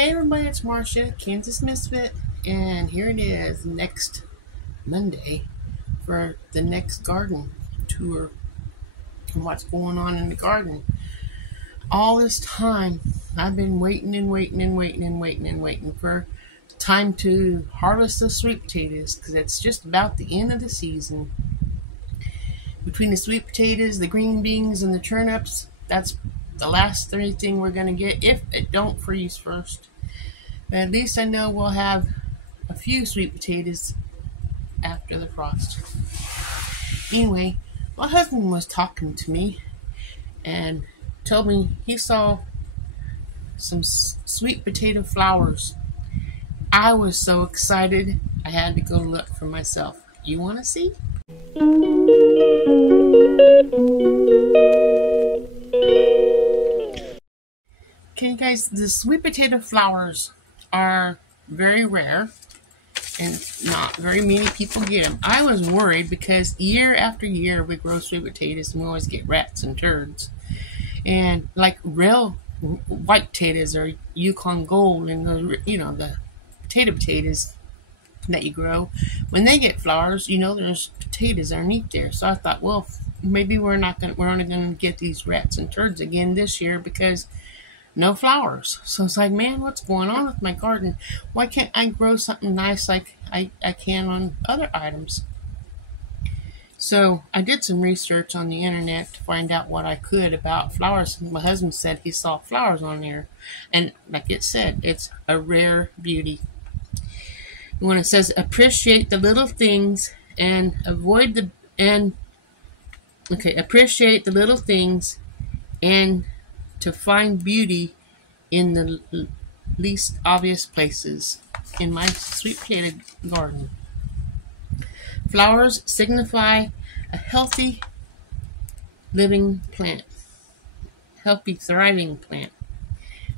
Hey everybody, it's Marsha, Kansas Misfit, and here it is next Monday for the next garden tour and what's going on in the garden. All this time, I've been waiting for time to harvest the sweet potatoes because it's just about the end of the season. Between the sweet potatoes, the green beans, and the turnips, that's the last thing we're going to get if it don't freeze first. But at least I know we'll have a few sweet potatoes after the frost. Anyway, my husband was talking to me and told me he saw some sweet potato flowers. I was so excited I had to go look for myself. You want to see? Okay guys, the sweet potato flowers are very rare and not very many people get them. I was worried because year after year we grow sweet potatoes and we always get rats and turds. And like real white potatoes or Yukon Gold and the potatoes that you grow, when they get flowers, there's potatoes underneath there. So I thought, well, maybe we're only gonna get these rats and turds again this year because no flowers. So it's like, man, what's going on with my garden? Why can't I grow something nice like I can on other items? So I did some research on the internet to find out what I could about flowers. My husband said he saw flowers on there, and like it said, it's a rare beauty. When it says appreciate the little things and appreciate the little things and to find beauty in the least obvious places in my sweet potato garden. Flowers signify a healthy living plant, healthy thriving plant,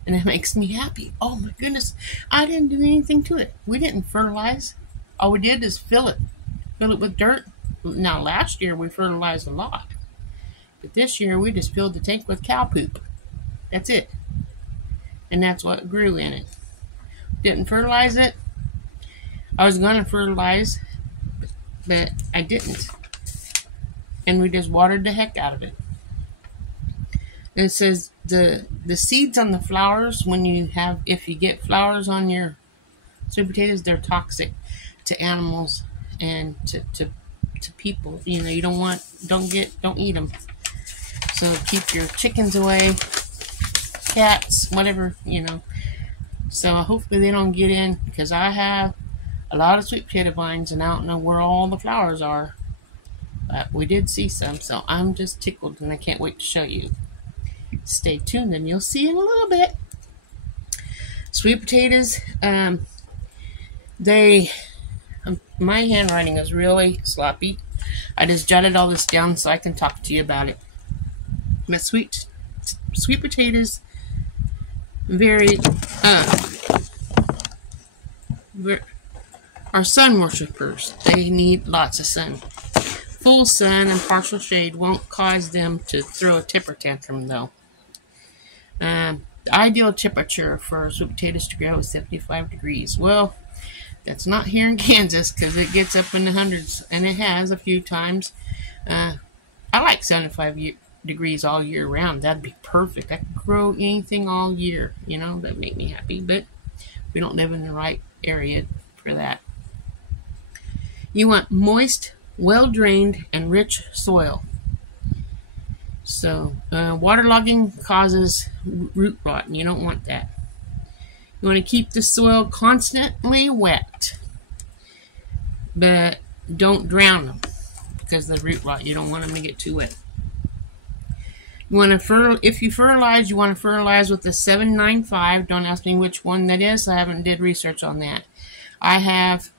and it makes me happy. Oh my goodness, I didn't do anything to it. We didn't fertilize. All we did is fill it with dirt. Now last year we fertilized a lot, but this year we just filled the tank with cow poop. That's it. And that's what grew in it. Didn't fertilize it. I was going to fertilize, but I didn't. And we just watered the heck out of it. And it says the seeds on the flowers, if you get flowers on your sweet potatoes, they're toxic to animals and to people. You don't eat them. So keep your chickens away. Cats, whatever, So hopefully they don't get in because I have a lot of sweet potato vines and I don't know where all the flowers are. But we did see some, so I'm just tickled and I can't wait to show you. Stay tuned and you'll see in a little bit. Sweet potatoes, my handwriting is really sloppy. I just jotted all this down so I can talk to you about it. But sweet potatoes are sun worshippers. They need lots of sun. Full sun and partial shade won't cause them to throw a temper tantrum, though. The ideal temperature for sweet potatoes to grow is 75 degrees. Well, that's not here in Kansas because it gets up in the hundreds, and it has a few times. I like 75 degrees all year round. That'd be perfect. I could grow anything all year, that'd make me happy, but we don't live in the right area for that. You want moist, well-drained, and rich soil. So waterlogging causes root rot, and you don't want that. You want to keep the soil constantly wet, but don't drown them because of the root rot. You don't want them to get too wet. If you fertilize, you want to fertilize with the 795. Don't ask me which one that is. I haven't did research on that.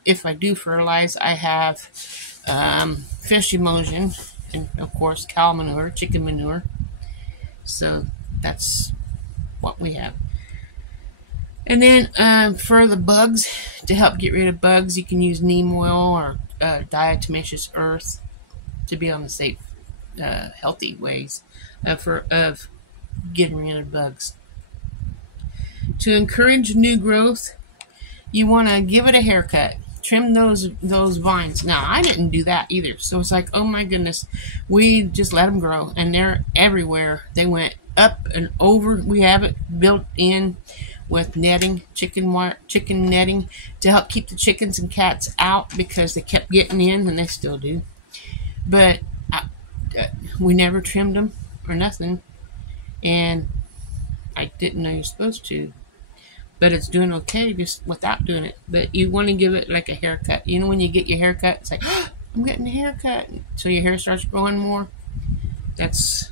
If I do fertilize, I have fish emulsion and of course cow manure, chicken manure. So that's what we have. And then for the bugs, to help get rid of bugs, you can use neem oil or diatomaceous earth to be on the safe, healthy ways of getting rid of bugs. To encourage new growth, you want to give it a haircut. Trim those vines. Now, I didn't do that either. So it's like, oh my goodness, we just let them grow, and they're everywhere. They went up and over. We have it built in with netting, chicken netting, to help keep the chickens and cats out because they kept getting in, and they still do. But we never trimmed them or nothing, and I didn't know you're supposed to. But it's doing okay just without doing it. But you want to give it like a haircut. You know when you get your haircut, it's like, oh, I'm getting a haircut. So your hair starts growing more. That's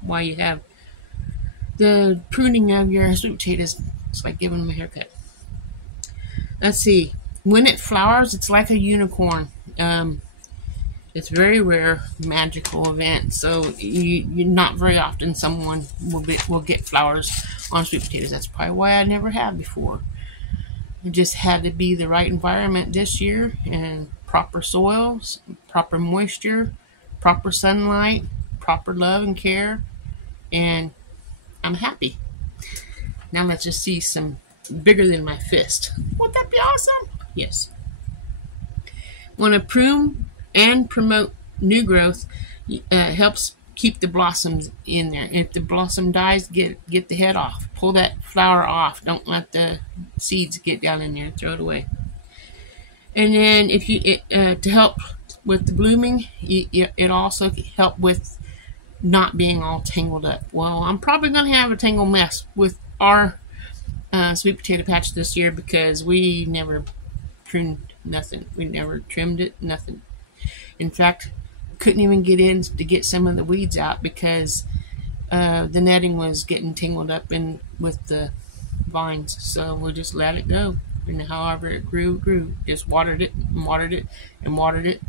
why you have the pruning of your sweet potatoes. It's like giving them a haircut. Let's see. When it flowers, it's like a unicorn. It's very rare, magical event. So you not very often someone will get flowers on sweet potatoes. That's probably why I never have before. It just had to be the right environment this year, and proper soils, proper moisture, proper sunlight, proper love and care, and I'm happy. Now let's just see some bigger than my fist. Wouldn't that be awesome? Yes. Want to prune and promote new growth. Helps keep the blossoms in there. If the blossom dies, get the head off. Pull that flower off. Don't let the seeds get down in there. Throw it away. And then if you to help with the blooming, it also help with not being all tangled up. Well, I'm probably going to have a tangled mess with our sweet potato patch this year because we never pruned nothing. We never trimmed it, nothing. In fact, couldn't even get in to get some of the weeds out because the netting was getting tangled up in with the vines. So we just let it go. And however it grew. Just watered it and watered it and watered it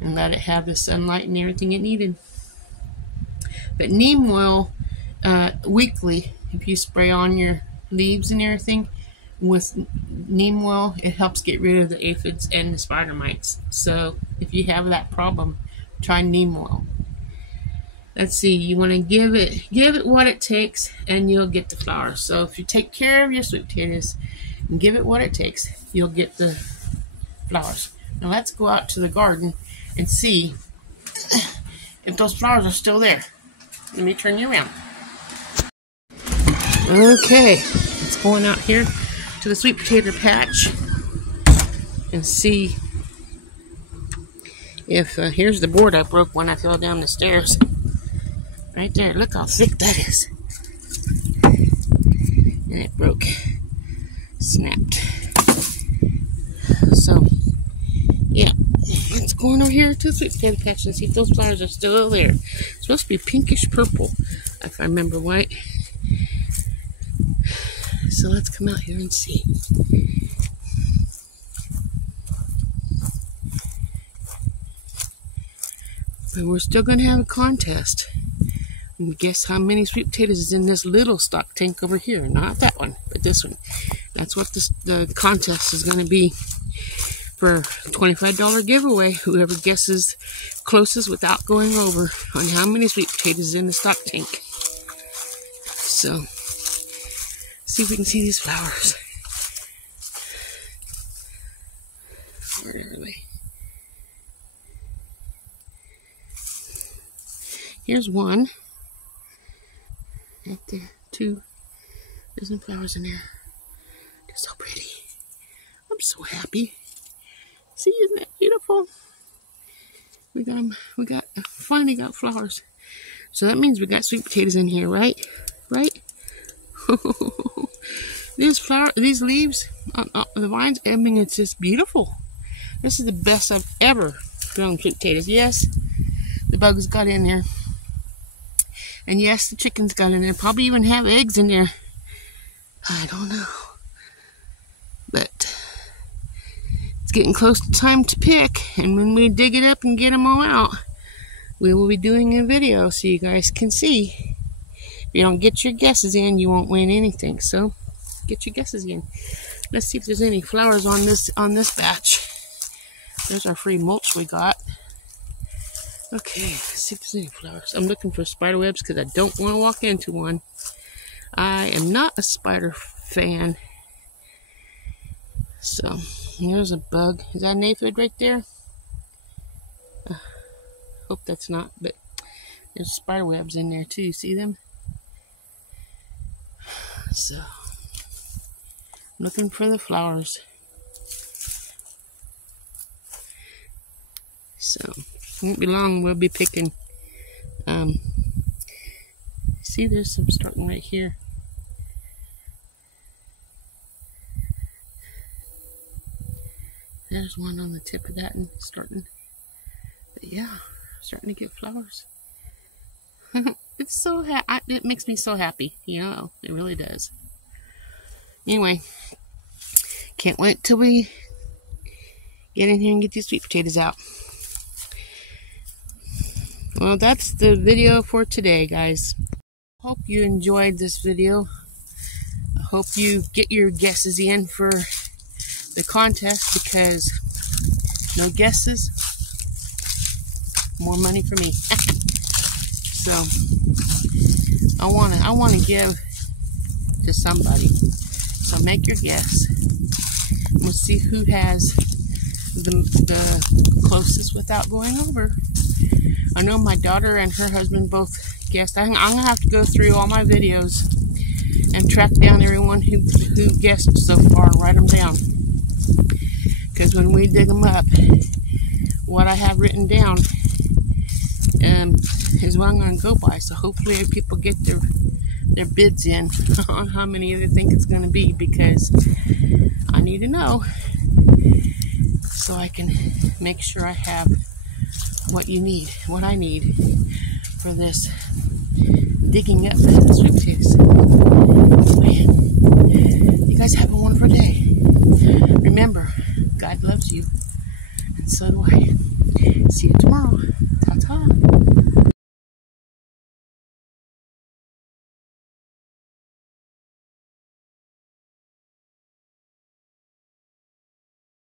and let it have the sunlight and everything it needed. But neem oil, weekly, if you spray on your leaves and everything with neem oil, it helps get rid of the aphids and the spider mites. So if you have that problem, try neem oil. Let's see, you want to give it what it takes, and you'll get the flowers. So if you take care of your sweet potatoes and give it what it takes, you'll get the flowers. Now let's go out to the garden and see if those flowers are still there. Let me turn you around. Okay, let's go on out here to the sweet potato patch and see if here's the board I broke when I fell down the stairs. Right there, look how thick that is. And it broke, snapped. So yeah, let's go on over here to the sweet potato patch and see if those flowers are still there. It's supposed to be pinkish purple, if I remember right. So let's come out here and see. But we're still going to have a contest. And guess how many sweet potatoes is in this little stock tank over here? Not that one, but this one. That's what the contest is going to be for a $25 giveaway. Whoever guesses closest without going over on how many sweet potatoes is in the stock tank. So, see if we can see these flowers. Where are they? Here's one. Right there. Two. There's some flowers in there. They're so pretty. I'm so happy. See, isn't that beautiful? We finally got flowers. So that means we got sweet potatoes in here, right? Right? These leaves, the vines, I mean, it's just beautiful. This is the best I've ever grown sweet potatoes. Yes, the bugs got in there. And yes, the chickens got in there. Probably even have eggs in there. I don't know. But it's getting close to time to pick. And when we dig it up and get them all out, we will be doing a video so you guys can see. If you don't get your guesses in, you won't win anything. So get your guesses in. Let's see if there's any flowers on this batch. There's our free mulch we got. Okay, let's see if there's any flowers. I'm looking for spider webs because I don't want to walk into one. I am not a spider fan. So, there's a bug. Is that an aphid right there? Hope that's not, but there's spider webs in there too. See them? So, looking for the flowers. So, won't be long. We'll be picking. See, there's some starting right here. There's one on the tip of that and starting. But yeah, starting to get flowers. It's so it makes me so happy. You know, it really does. Anyway, can't wait till we get in here and get these sweet potatoes out. Well, that's the video for today, guys. Hope you enjoyed this video. I hope you get your guesses in for the contest, because no guesses, more money for me. So I wanna give to somebody. So make your guess. We'll see who has the closest without going over. I know my daughter and her husband both guessed. I'm gonna have to go through all my videos and track down everyone who guessed so far, write them down. Because when we dig them up, what I have written down is what I'm going to go by. So hopefully people get their bids in on how many they think it's going to be, because I need to know so I can make sure I have what I need for this digging up sweet potatoes. Man, you guys have a wonderful day. Remember, God loves you, and so do I. See you tomorrow. Ta-ta.